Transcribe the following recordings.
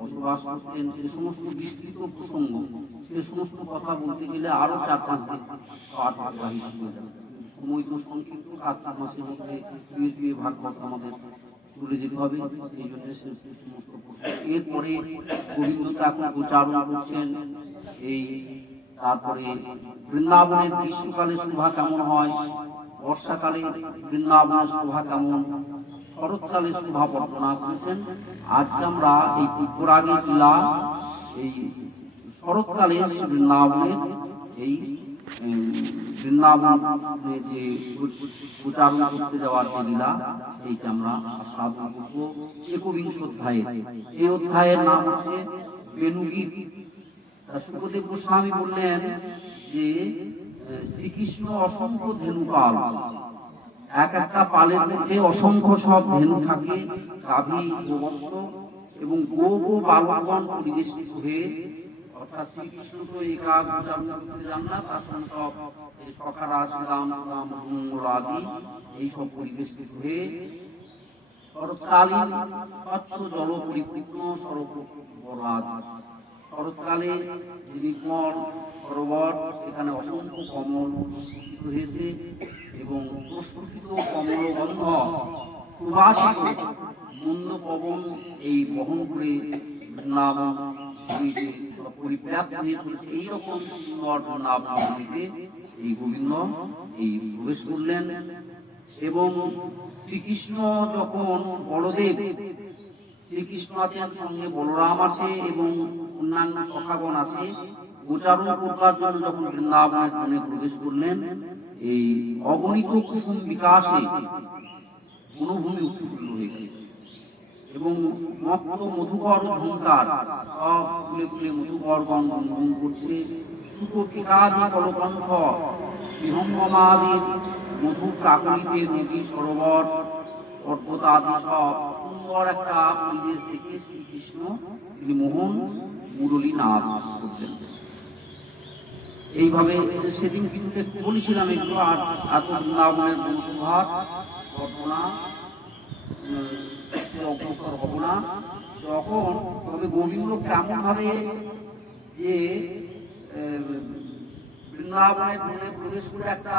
বসবাস করতেন সমস্ত বিস্তৃত প্রসঙ্গ সে সমস্ত কথা বলতে গেলে আরও চার পাঁচ দিন পাঠ হয়ে যাবে সময় তো সংক্ষিপ্ত, কার্তিক মাসের মধ্যে দুয়ে দুয়ে ভাগবত আমাদের তুলে যেতে হবে, এই জন্য সে সমস্ত এরপরে গোবিন্দ ঠাকুর উচ্চারণ করছেন, এই তারপরে বৃন্দাবনের গ্রীষ্মকালে শোভা কেমন হয়? বর্ষাকালে বৃন্দাবনের শোভা কেমন? শরৎকালে শোভা বর্ণনা করেছেন। আজকে আমরা এই পুরাগে জেলা এই শরৎকালে বৃন্দাবনের এই বৃন্দাবনে যে উচ্চারণ করতে যাওয়ার যে লীলা আমরা সাধন করব একবিংশ অধ্যায়ে। এই অধ্যায়ের নাম হচ্ছে সুখদেব গোস্বামী বললেন যে শ্রীকৃষ্ণ অসংখ্য ধেনুপাল এক একটা পালের মধ্যে অসংখ্য সব ধেনু থাকে, গাভী এবং গো গো বালকগণ পরিবেশিত হয়ে, অর্থাৎ শ্রীকৃষ্ণ তো একা উচ্চারণ করতে যান না, তার সঙ্গে সব এই শ্রীরাম রাম মঙ্গল আদি এই পরিবেশিত হয়ে শরৎকালে নির্মল সরোবর, এখানে অসংখ্য কমল প্রস্ফুটিত হয়েছে এবং প্রস্ফুটিত কমল গন্ধ সুবাসিত মন্দ পবন এই বহন করে বৃন্দাবন পরিব্যাপ্ত হয়ে চলেছে। এইরকম সুন্দর বৃন্দাবন ভূমিতে এই গোবিন্দ এই প্রবেশ করলেন এবং শ্রীকৃষ্ণ যখন বড়দেব শ্রীকৃষ্ণ আছেন, সঙ্গে বলরাম আছে এবং অন্যান্য সখাগণ আছে। গোচারণ করবার জন্য যখন বৃন্দাবনের বনে প্রবেশ করলেন, এই অগণিত কুসুম বিকাশে বনভূমি উৎফুল্ল হয়ে গেল এবং মত্ত মধুকর ঝঙ্কার সব ফুলে ফুলে মধুকর গণ গুনগুন করছে। সুতোটিকাদি কলকণ্ঠ, বিহঙ্গমাদির মধু প্রাকৃতিক নদী সরোবর পর্বত আদি সব সুন্দর একটা পরিবেশ দেখে শ্রীকৃষ্ণ তিনি মোহন মুরলী নাচ করতেন। এইভাবে সেদিন কিছুতে বলেছিলাম একটু আর এত বৃন্দাবনের বংশভাত ঘটনা অগ্রসর হব না। তখন তবে গোবিন্দ কেমন ভাবে যে বৃন্দাবনের প্রবেশ করে একটা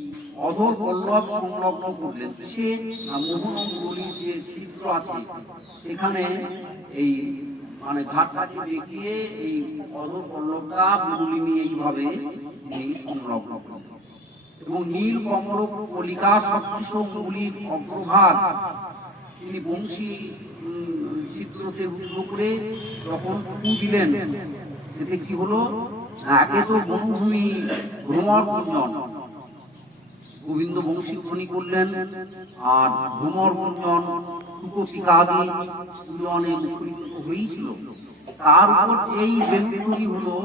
অধর পল্লব সংলগ্ন করলেন। সে মোহন মুরলীর যে ছিদ্র আছে। সেখানে এই মানে ঘাটটাকে দেখিয়ে এই অধর পল্লবটা মুরলী নিয়ে এইভাবে এই সংলগ্ন এবং নীল কমল কলিকা সদৃশ মুরলীর অগ্রভাগ তিনি বংশী ছিদ্রতে রুদ্ধ করে যখন ফু দিলেন। এতে কি হলো? একে তো ভ্রমর গুঞ্জন গোবিন্দ বংশী ধ্বনি করলেন। আর ভ্রমর গুঞ্জন হয়েছিল। তার উপর এই বেলুনি হলো,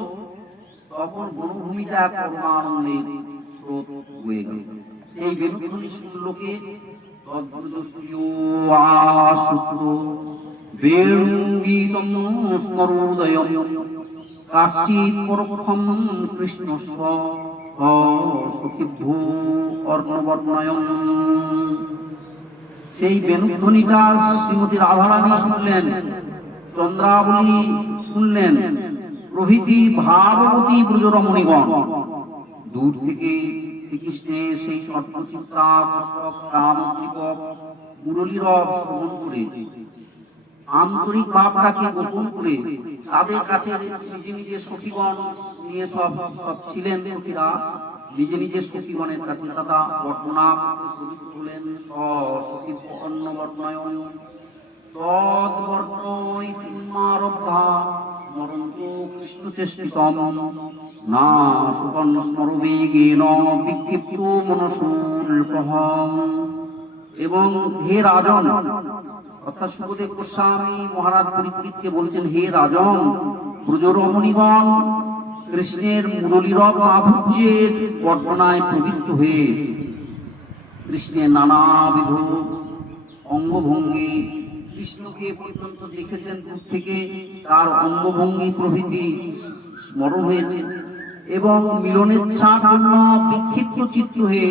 তখন বনভূমিটা পরমানন্দের স্রোত বয়ে গেল। এই বেলুধ্বনি শুনলোকে তদ্ভুতস্তুতিয়োআশুত বেলুঙ্গীতম সখীভ্যো অর্ণবর্ণয়ম সেই বেনুধ্বনিটা শ্রীমতী রাধারানী শুনলেন, চন্দ্রাবলী শুনলেন, প্রভৃতি ভাববতী ব্রজরমণীগণ। দূর থেকে শ্রীকৃষ্ণের সেই সর্বচিত্রাকর্ষক কামদীপক মুরলীরব শ্রবণ করে। আন্তরিক ভাবটাকে গোপন করে। তাদের কাছে নিজে নিজে সখীগণ নিয়ে সব সব ছিলেন সখীরা। নিজে নিজে সখীগণের কাছে দাদা বর্ণনা হলেন সখী অন্ন বর্ণয়ন। তদ্বর্ণই স্মরন্ত কৃষ্ণ চেষ্টিতম না সুপর্ণ স্মরবেগেন বিক্ষিপ্ত মনসুল্পহ এবং হে রাজন, অর্থাৎ সুখদেব গোস্বামী মহারাজ পরীক্ষিতকে বলছেন, হে রাজন, ব্রজরমণীগণ কৃষ্ণের মুরলীরব মাধুর্যের বর্ণনায় প্রবৃত্ত হয়ে কৃষ্ণের নানাবিধ অঙ্গভঙ্গি কৃষ্ণকে পর্যন্ত দেখেছেন দূর থেকে, তার অঙ্গভঙ্গি প্রভৃতি স্মরণ হয়েছে এবং মিলনের জন্য বিক্ষিপ্ত চিত্র হয়ে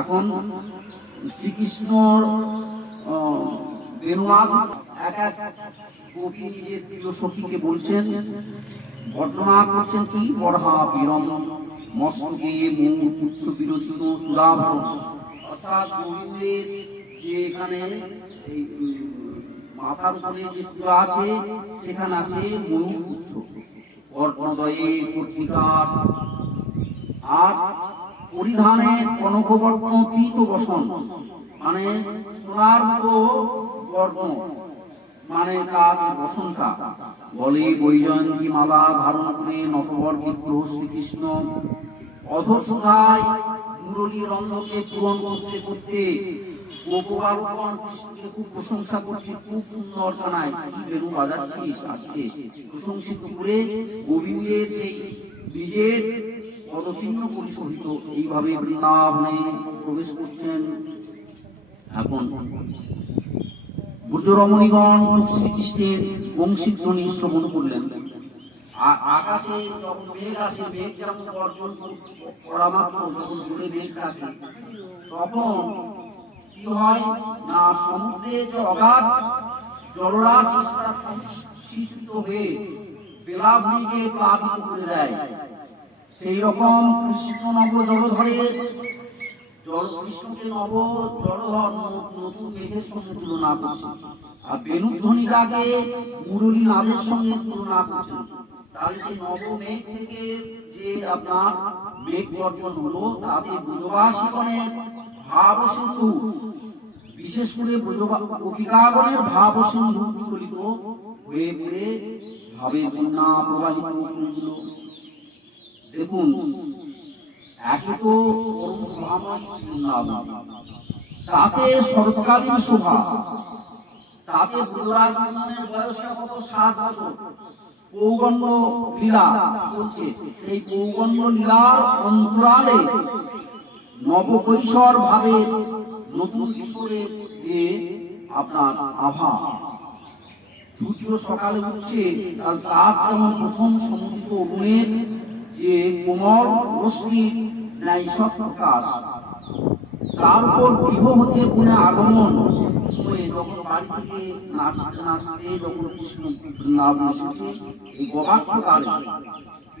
এখন প্রিয় সখীকে বলছেন, বর্ণনা করছেন কি? বরহা বিরম, মস্তকে মুখ উচ্চ বিরচিত চূড়াভরণ অর্থাৎ গোবিন্দের যে এখানে মাথার উপরে যে চূড়া আছে, সেখানে আছে ময়ূর উচ্চ বর্ণদয়ে কর্তিকার আর পরিধানে কনকবর্ণ পীত বসন মানে সোনার মতো বর্ণ মানে তার বসনটা। বলে বৈজয়ন্তী মালা ধারণ করে নটবর বিগ্রহ শ্রীকৃষ্ণ অধর্ষণায় মুরলী রঙ্গকে পূরণ করতে করতে প্রশংসা করছে, খুব সুন্দর প্রশংসিত করে নিজের এইভাবে বৃন্দাবনে প্রবেশ করছেন। এখন ব্রজরমণীগণ শ্রীকৃষ্ণের বংশীধ্বনি শ্রবণ করলেন। আকাশে যখন মেঘ আসে, মেঘ যেমন অর্জন করা মাত্র, যখন মেঘ ডাকে, তখন কি হয় না সমুদ্রে যে অগাধ জলরাশি সেটা সংসৃষ্ট হয়ে বেলাভূমিকে প্লাবিত করে দেয়, সেই রকম কৃষ্ণ নব জলধরের জল কৃষ্ণকে নব জলধর নতুন মেঘের সঙ্গে তুলনা করছে। আর বেনুধ্বনি রাগে মুরলী নাদের সঙ্গে তুলনা করছে। তাহলে সেই নব মেঘ থেকে যে আপনার মেঘ বর্জন হলো, তাতে ব্রজবাসীগণের ভাব সিন্ধু বিশেষ করে গোপিকাগণের ভাব সিন্ধু স্খলিত হয়ে পড়ে ভাবে বন্যা প্রবাহিত দেখুন, একে তো তাতে শরৎকালীন শোভা, তাতে বয়সটা কত সাত বছর, পৌগণ্য লীলা সেই পৌগণ্য লীলার অন্তরালে নবকৈশোর ভাবে নতুন কিশোরের যে আপনার আভা। সূর্য সকালে উঠছে আর তার যেমন প্রথম সমুদিত অরুণের যে কোমল রশ্মি ন্যায় সব প্রকাশ তার উপর গৃহ হতে গুণে আগমন। হয়ে যখন বাড়ি থেকে নাচতে নাচতে যখন কৃষ্ণ বৃন্দাবন এসেছে, এই গবাক্য কালে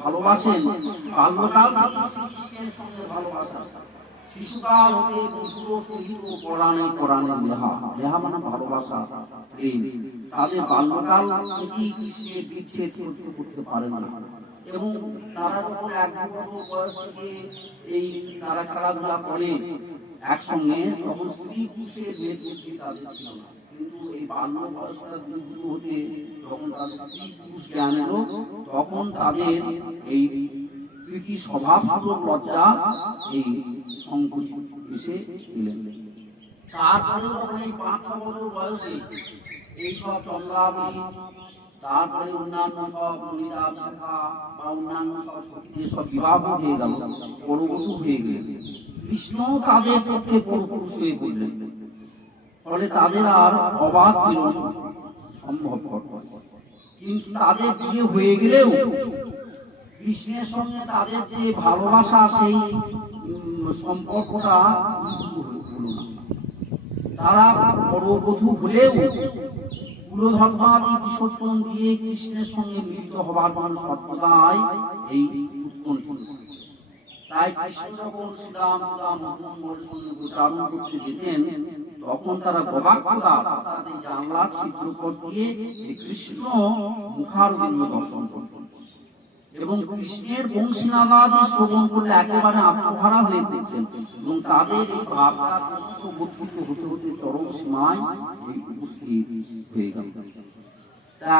ভালোবাসেন সঙ্গে ভালোবাসা মানে ভালোবাসা বাল্যকাল বয়স থেকে এই তারা খেলাধুলা করে, একসঙ্গে তখন স্ত্রী বুদ্ধি তাদের ছিল না। তখন তাদের এই প্রীতি স্বভাব লজ্জা এই এই পাঁচ ছ বছর বয়সে চন্দ্রাবলী তারপরে অন্যান্য সব শাখা বা অন্যান্য সব সব বিবাহ হয়ে গেল। পরবর্তী হয়ে গেল। কৃষ্ণ তাদের পক্ষে পরপুরুষ হয়ে পড়লেন। ফলে তাদের আর অবাধ সম্ভব কিন্তু তাদের বিয়ে হয়ে গেলেও কৃষ্ণের সঙ্গে তাদের যে ভালোবাসা, সেই সম্পর্কটা তারা পরবধূ হলেও কুলধর্মাদি বিসর্জন দিয়ে কৃষ্ণের সঙ্গে মিলিত হবার জন্য সর্বদাই এই তাই কৃষ্ণ যখন শ্রীরাম রাম মোহাম্মদের সঙ্গে গোচারণ করতে যেতেন তখন তারা গবাক্ষদা তাদের জানলার চিত্রপট দিয়ে কৃষ্ণ মুখারবিন্দ দর্শন করতেন এবং কৃষ্ণের বংশীনাদাদি শ্রবণ করলে একেবারে আত্মহারা হয়ে পড়তেন এবং তাদের এই ক্রমশ হতে হতে চরম সীমায় উপস্থিত হয়ে গেল।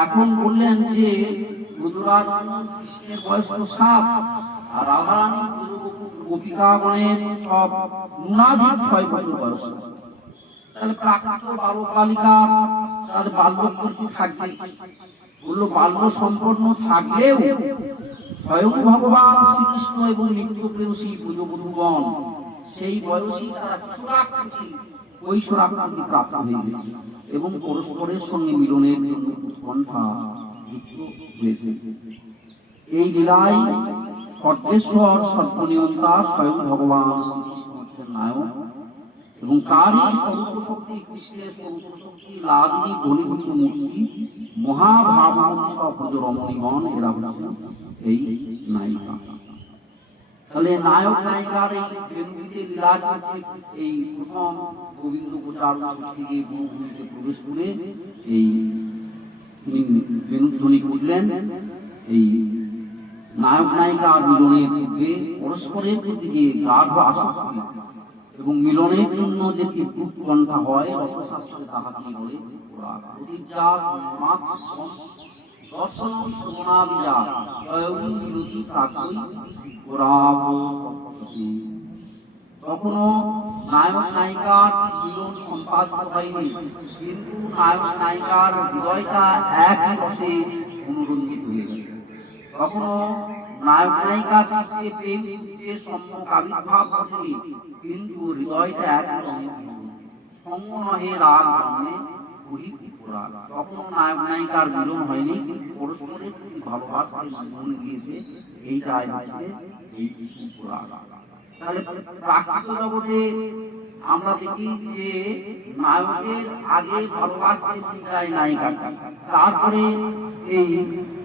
এখন বললেন যে ব্রজরাজ কৃষ্ণের বয়স তো সাত আর রাধারানী গোপিকাগণের সব নুনাধিক ছয় বছর বয়স। তাহলে প্রাকৃত বালক থাকবে। বাল্য সম্পন্ন থাকলেও স্বয়ং ভগবান শ্রীকৃষ্ণ এবং পুজোবধূগণ সেই বয়সী তারা প্রাপ্ত হয়ে এবং পরস্পরের সঙ্গে মিলনের যুক্ত হয়েছে এই লীলায় সর্বেশ্বর সর্বনিয়ন্তা স্বয়ং ভগবান শ্রীকৃষ্ণ নায়ক এবং তারই স্বরূপ কৃষ্ণের স্বরূপ শক্তি ঘনীভূত মূর্তি সপ্রজ রমণীগণ এরা এই নায়িকা। তাহলে নায়ক নায়িকার এই বেনুভূতি লীলার এই প্রথম গোবিন্দ গোচার থেকে ভূমিতে প্রবেশ করে এই তিনি বেনুধ্বনি করলেন। এই নায়ক নায়িকা মিলনের পূর্বে পরস্পরের প্রতি যে গাঢ় আসক্তি এবং মিলনের জন্য যে উৎকণ্ঠা হয়, রসশাস্ত্রে তাহাকে বলে? ওরা প্রতিজ্ঞা দর্শন শ্রবণাদিরা জয়গুণ বিরোধী প্রাকই ওরাব তখনো নায়ক নায়িকার মিলন হয়নি, কিন্তু নায়ক নায়িকার হৃদয়টা একই রসে অনুরঞ্জিত হয়ে কখনো নায়ক নায়িকা চিত্তে প্রেম চিত্তে সম্যক আবির্ভাব ঘটেনি কিন্তু হৃদয়টা এক রঙে সঙ্গ নহে রাগ জন্মে বহিঃপুরাগ কখনো নায়ক নায়িকার মিলন হয়নি, কিন্তু পরস্পরের প্রতি ভালোবাসায় মন গিয়েছে, এইটাই হচ্ছে এই পুরাগ তাহলে প্রাকৃত জগতে আমরা দেখি যে নায়কের আগে ভালোবাসতে যায় নায়িকা তারপরে এই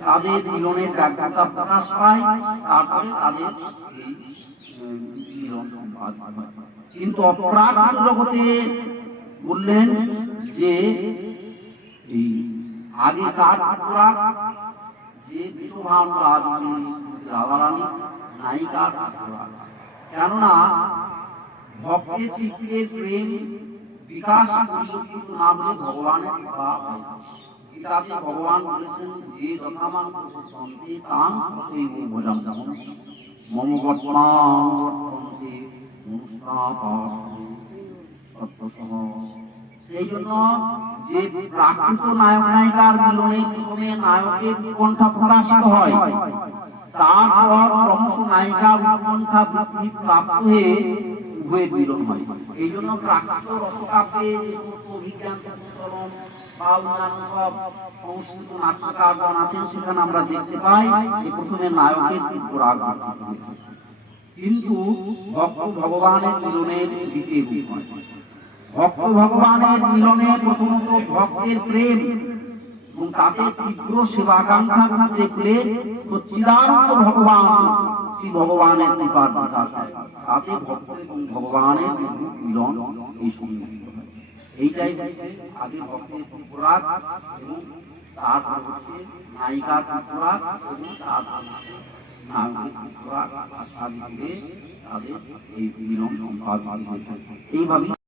তাদের মিলনের ব্যাখ্যাটা প্রকাশ পায়, তারপরে তাদের মিলন সম্পাদ কিন্তু অপরাধ জগতে বললেন যে এই আগে কার অপরাধ যে নায়িকার পরিলক্ষিত না হলে ভগবানের কৃপা হয় না। গীতাতে ভগবান বলেছেন, যে যথামান সন্তে তাং সতৈব ভজাম যেমন মম বর্তমান বর্তন্তে মনুষ্যাপার্থ সেই জন্য যে প্রাকৃত নায়ক নায়িকার মিলনে প্রথমে নায়কের উৎকণ্ঠা প্রকাশিত হয়, তারপর ক্রমশ নায়িকার উৎকণ্ঠা বৃদ্ধি প্রাপ্ত হয়ে মিলন হয়। এই জন্য প্রাকৃত যে সমস্ত অভিজ্ঞান কিন্তু ভক্ত ভগবানের মিলনের রূপ ভক্ত ভগবানের মিলনে প্রথমত ভক্তের প্রেম এবং তাতে তীব্র সেবাকাঙ্ক্ষা দেখলে সচ্চিদানন্দ ভগবান শ্রী ভগবানের কৃপার বিকাশ হয় তাতে ভক্ত এবং ভগবানের বিদ্যুৎ মিলন এই সম্মিলিত হয় এইটাই হচ্ছে আগে ভক্তের ত্রিপুরাগ এবং তারপর হচ্ছে নায়িকার ত্রিপুরাগ এবং তারপর হচ্ছে নায়কের ত্রিপুরাগ আশা দিতে তাদের এই মিলন সম্পাদন হয় এইভাবে